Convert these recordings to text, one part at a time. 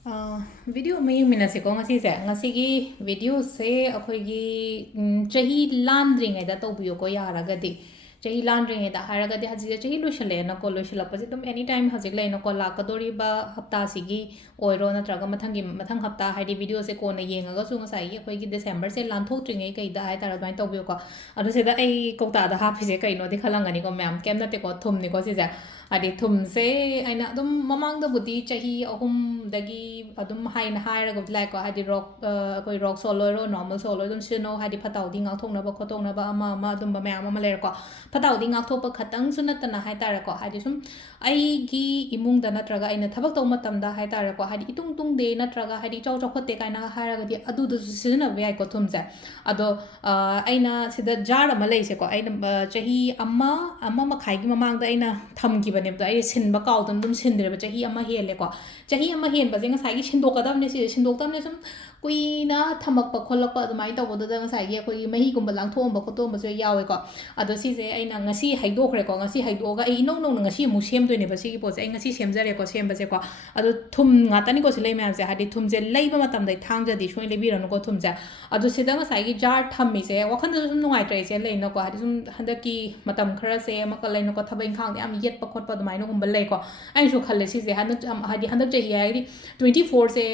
Video mayung minasi ko ngasi se ngasi video se akhoi chahi landringeida towbiyo ko yaragadi chahi landringeida haragadi haji chahi loisale na ko loisalapasi dum anytime hajik lai na ko lakadori ba hapta sigi oiro natraga mathang hapta haidi video se ko na yengaga su ngasai akhoi December se lanthokringai kai da hai taradmai towbiyo ko adu se da ai kokta da hapise kai no di khalangani ko ma'am kem na te ko thum ni ko si ja adi thum se aina dum mamang da budi chahi ahum dagi adum haina hairaga like ko hadi rock koi rock solo ro normal solo dum sino hadi phatau ding ngak thong na ba khotong na ba ama dum ba mayam ama ler ko phatau ding ngak thok pa khatang sunat na hai tar ko hadi sum ai gi imung da natraga aina thabak taw matam da hai tar ko hadi itung tung de natraga hadi chaw chaw khote kaina hairaga di adu du sina ve ai ko thum se ado aina sida jar ama lei se ko aina chahi ama makhai gi mamang da aina tham gi bane da ai sin ba kaw dum sin dire ba chahi ama hele ko chahi ama hen ba jeng sai gi shin dok kadam ne si shin dok tam ne sum kui na thamak pa kholak pa mai taw boda da sai gi koi mahi gum ba lang thom ba khotom ba se yawe ko ado si se aina ngasi haidok khre ko ngasi haidok ga ai nong nong ngasi mu sem doi ne ba si gi po se ai ngasi sem jare ko sem ba se ko ado thum nga tani ko si lei ma se hadi thum je lei ba matam dai thang ja di shoi le bi ran ko thum ja ado si da sai gi jar tham mi se wakhan da sum nungai tre se lei no ko hadi sum handa ki matam khara se ma ka lei no ko thabai khang de am yet pa khot pa mai no gum ba lei ko ai su khalle si se hadi handa je hi ai 24 से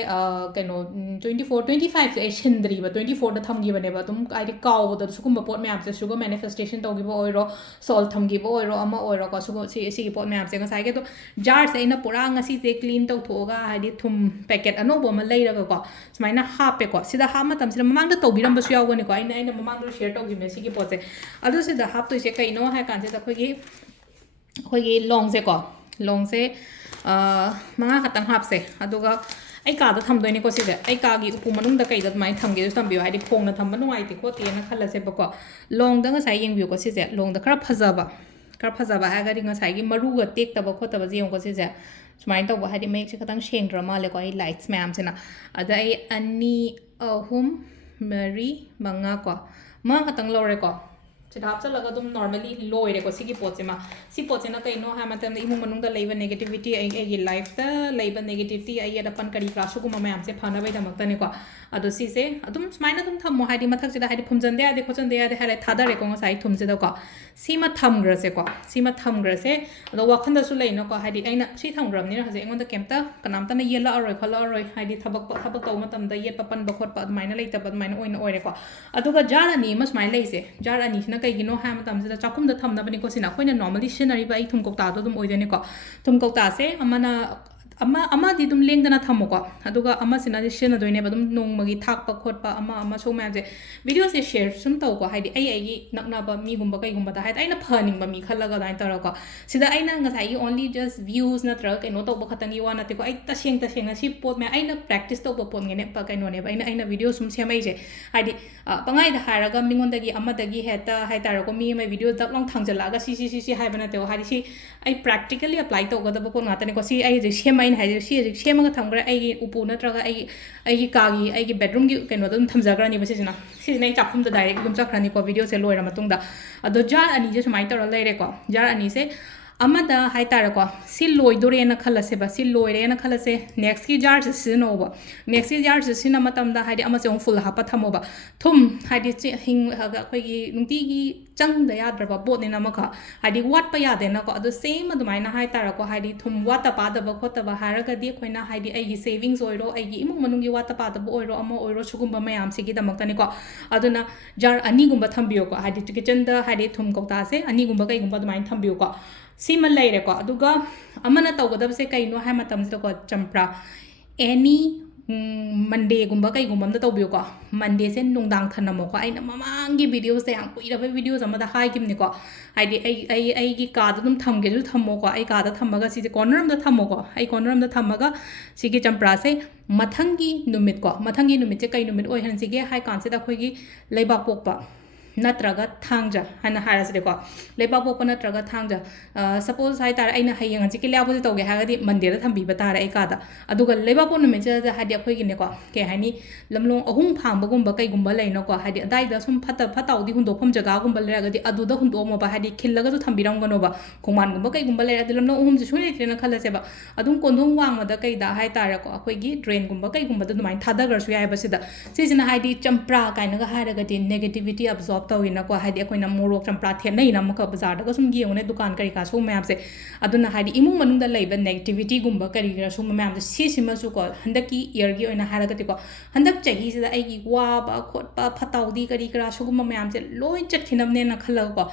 कनो 24 25 से शिंद्री 24 the थमगी बने तुम आई काव the सुकुम pot ma'am से सुगो manifestation तौगी ओरो soul थमगी ओरो अमा ओरो को सुगो सी पोट मैम से ngसाई के तो जार से इन पुरा ngसी से क्लीन तौ थोगा हादि थुम पैकेट अनोबो म लेरगा को समाइना हापे को सिदा हा मतम सिदा ममांग द तौबिरम बसु यावगनि को आइन ममांग द शेयर तौगी मे सिगी पोट से अदु सिदा हाप तो से कइनो हा कान से खोगी लोंग से को लोंग से मंगा खतंग हाप से अदुगा ai ka da tham doi ni ko si de ai ka gi upu manung da kai da mai tham ge tham bi hai di phong na tham manu ai ti ko ti na khala se ba ko long da nga sai yeng bi ko si je long da kra phaja ba ha ga ri nga sai gi maru ga tek ta ba kho ta ba je ko si je sumai ta ba ha di make se khatang sheng drama le ko ai lights ma'am se na ada ai ani ahum mari manga ko ma khatang lo re ko hap चलगा तुम normally लोइरे को सिगी पोचेमा सी पोचेना कइनो हा मतम इमु मनुंग the लेबा negativity I life the लेबा negativity आई अपन करी class को मम से फाना बाय दमक तने को अदो सी से अदुम स्माइना तुम थमो हादि मथक से हादि फुमजन दे आदि खोचन दे आदि हाले थादा रे को साइ थुम से द को सीमा थमग्र से को सीमा थमग्र से अदो वखन द सु लेनो को हादि आइना सी थमग्रम नि हजे एंगोन द केमता कनाम तना येला अरोय खला अरोय हादि थबक तौ मतम द येत पपन बखोट प माइना लेत प माइना ओइन ओइरे को अदुगा जारानी मस माइ लेसे जारानी सिना कइगिनो हा मतम से चाकुम द थमनबनि को सिना खोइना नॉर्मली सिनरी बाइ थुम कोक्ता दो दुम ओइदेने को थुम कोक्ता से अमना ama di dum leng dana thamo ko aduga ama sina di shena doine ba dum nong magi thak pa khot pa ama so ma je video se share sum taw ko haidi ai gi nakna ba mi gum ba kai gum ba ta hai aina phaning ba mi khalaga dai tar ko sida aina nga sai only just views na tra kai no to ba khatang i wana te ko ai ta seng na si pot me aina practice to ba pot ngene pa kai no ne ba aina video sum se mai je haidi pangai da haraga mingon dagi ama dagi heta hai tar ko mi mai video dak long thangjala ga si hai bana te haidi si ai practically apply to ga da ba ko ngata ne ko si ai je se mai hai si सेमगा थमग्रा I उpu नत्रगा I कागी I bedroom की कनो दम थमजाग्रानी बसिना सिनै चाखुम the direct गुम चखरानी को video से लोइरा मतुंगदा अदो jar अनि जे समाइ तर लेरे को जार अनि से अमदा हाइ तार को सि लोइदोरे न खलसे बा सि लोइरे न खलसे नेक्स्ट की जार से सिनोबा नेक्स्ट की जार से सिना मतमदा हाइदि अमा से फुल हापा थमोबा थुम हाइदि हिंग अखोगी नुंती की चंग द याद्रबा बोट ने नमका हाइदि वाट पा यादे न को अदो सेम अदुमाइना हाइ तार को हाइदि थुम वाट पा दबा खोतबा हारगा दि खोइना हाइदि आइगी सेविंग्स ओइरो आइगी इमुंग मनुंगी वाट पा दबा ओइरो अमा ओइरो सुगुम्बा मयाम सिगी दमकतने को अदुना जार अनि गुम्बा थम्बियो को हाइदि किचन द हाइदि थुम कोक्ता से अनि गुम्बा कई गुम्बा दुमाइन थम्बियो को सीमा लेरे को अदुगा अमना तौगदब से कइनो हाय मतम से को चंप्रा एनी मंडे गुम्बा कई गुम्बा त तौबियो को मंडे से नुंगदांग थनमो को आइना ममांगी वीडियो से हम कुइरा वीडियोस अमदा हाय किमने को हाइदि आई की का दम थमगे जु थमो को आई का द थमगा सी कॉर्नर अम द थमो को आई कॉर्नर अम द थमगा सिगी चंप्रा से मथंगी नुमित से कई नुमित ओइ हन सिगे हाय कान से द खोगी लेबा पोकपा natraga thangja hana harasde ko leba popa natraga thangja suppose hai tar aina hayang ji ke labu to ge hagadi monday da thambi batara ai kada aduga leba po nume ja hadi akhoi gi ne ko ke hani lamlong ahung phang bagum ba kai gumba leino ko hadi dai da sum phata phatau di hundo phom jaga gumba lera gadi adu da hundo mo ba hadi khillaga ju thambiram gano ba khongman gumba kai gumba lera lamlong uhum ji suni trena khala se ba adum kondong wang ma da kai da hai tar ko akhoi gi drain gumba kai gumba da dumai thada gar su yai ba sida sisina hadi champra kai na ga haraga di negativity absorb tawina ko hadi akoina morok champra thenai na maka bazar da sum gi ngone dukan kari ka so mayam se aduna hadi imung manung da leiba negativity gumba kari ra sum mayam da sisima su ko handaki year gi oina haraga ti ko handak chahi se da ai gi wa ba khot pa phatau di kari kra su gumba mayam se loi chat khinam ne na khala ko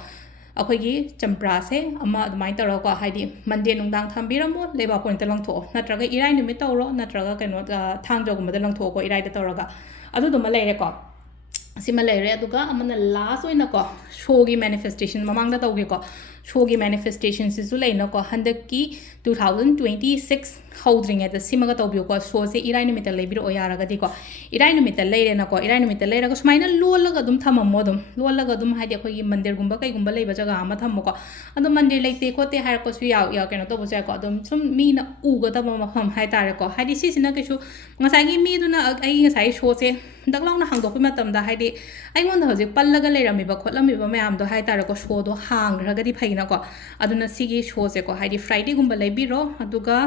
akhoi champra se ama admai taro ko hadi monday nungdang thambiramo leba point ta langtho natraga irai numit tawro natraga keno thangjo gumba da langtho ko irai da tawraga adu duma leire ko sima leire aduga amana last oina ko shogi manifestation mamang da tawge ko shogi manifestation sisu leina ko handaki 2026 houdringe da sima ga tawbiyo ko so se irai numit leibiro oyaraga di ko irai numit leire na ko irai numit leire ko sumaina lolaga dum thamammo dum lolaga dum hadi khoi gi mandir gumba kai gumba leiba jaga ama thammo ko adu mandir leite ko te har ko su yaw yaw keno to bo sa ko dum sum mi na u ga ta ma pham hai tare ko hadi sisina ke su ngasai gi mi duna ai ngasai show se daklang na hangdok pi matam da hadi ai ngon da hojik pallaga leirami ba khotlami ba mayam do hai tare ko show do hang raga di phaina ko aduna sigi show se ko hadi friday gumba leibiro aduga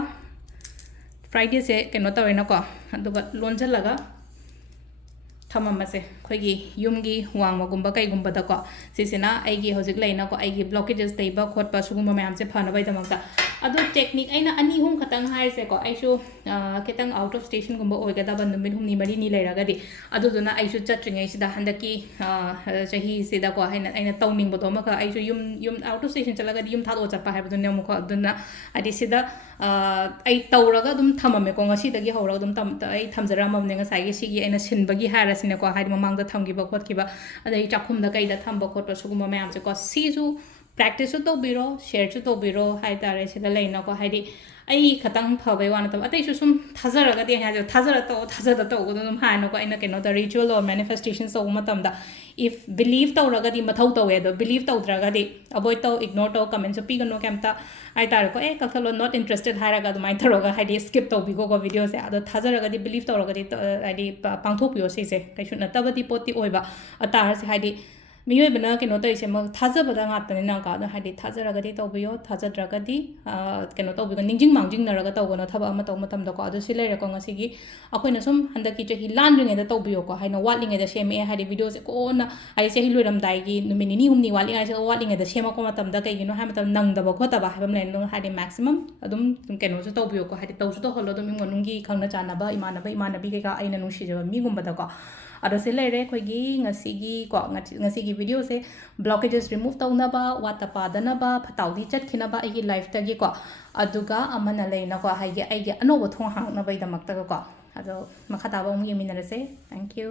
friday se keno tawena ko aduga lonjalaga thamamase khoigi yumgi wangma gumba kai gumba da ko sisina aigi hojik leina ko aigi blockages teiba khotpa sugumba mayam se phana bai damakta adu technique aina ani hum khatang hai se ko aisu ketang out of station gumba oiga da ban numit humni mari ni leiraga di adu duna aisu chatringai sida handaki chahi sida ko aina tawning bodo maka aisu yum out of station chalaga di yum thado chatpa hai badun ne ko aduna adi sida ai tawraga dum thamame ko ngasi dagi hawra dum tam ai thamjara mam ne ngasai gi sigi aina sinbagi harasine ko hai mamang da thamgiba khotkiba adai chakhum da kai da thamba khotpa sugumba mayam se ko sisu practice to biro share to biro hai tare sida leina ko hai di ai khatang phabai wana to atai su sum thazara ga de ha jo thazara to go dum ha no ko aina keno the ritual or manifestation so matam da if believe to raga di mathau to we do believe to draga di avoid to ignore to comment so pi gano kamta ai tare ko kathalo not interested ha raga do mai tharoga hai di skip to bi go video se ado thazara ga di believe to raga di ai di pangthok pyo se se kai su na tabati poti oiba atar se hai di मियोय बना केनो तइसे म थाजा बदा ngaतने ना का हादि थाजा रगदि तौबियो थाजा द्रगदि केनो तौबिगो निंजिंग मांजिंग नरगा तौगनो थबा अमा तौ मतम दको अदु सिले रको ngसिगी अखोइना सुम हंदकी चहि लानरिंगे द तौबियो को हाइना वाटलिंगे द सेमे हादि वीडियो से कोना हाइ चहि लोइरम दाइगी नुमिनि नि हुमनि वाटलिंगा से वाटलिंगे द सेमा को मतम द कइगिनो हाइ मतम नंगदबा खोतबा हाइबम लेन नो हादि मैक्सिमम अदुम केनो जो तौबियो को हादि तौसु तो हलो दुम ngनुंगी खंगना चानाबा इमानबी केका आइना नुसिजबा मी गुम्बा दको अदो से लेरे खोइगी ngसिगी वीडियो से blockages remove taunaba wata padanaba phatawdi chatkinaba agi life tagi ko aduga amana leina ko haige aige anobo thong hang na bai damak ta ko ado makhata ba mu yeminarase thank you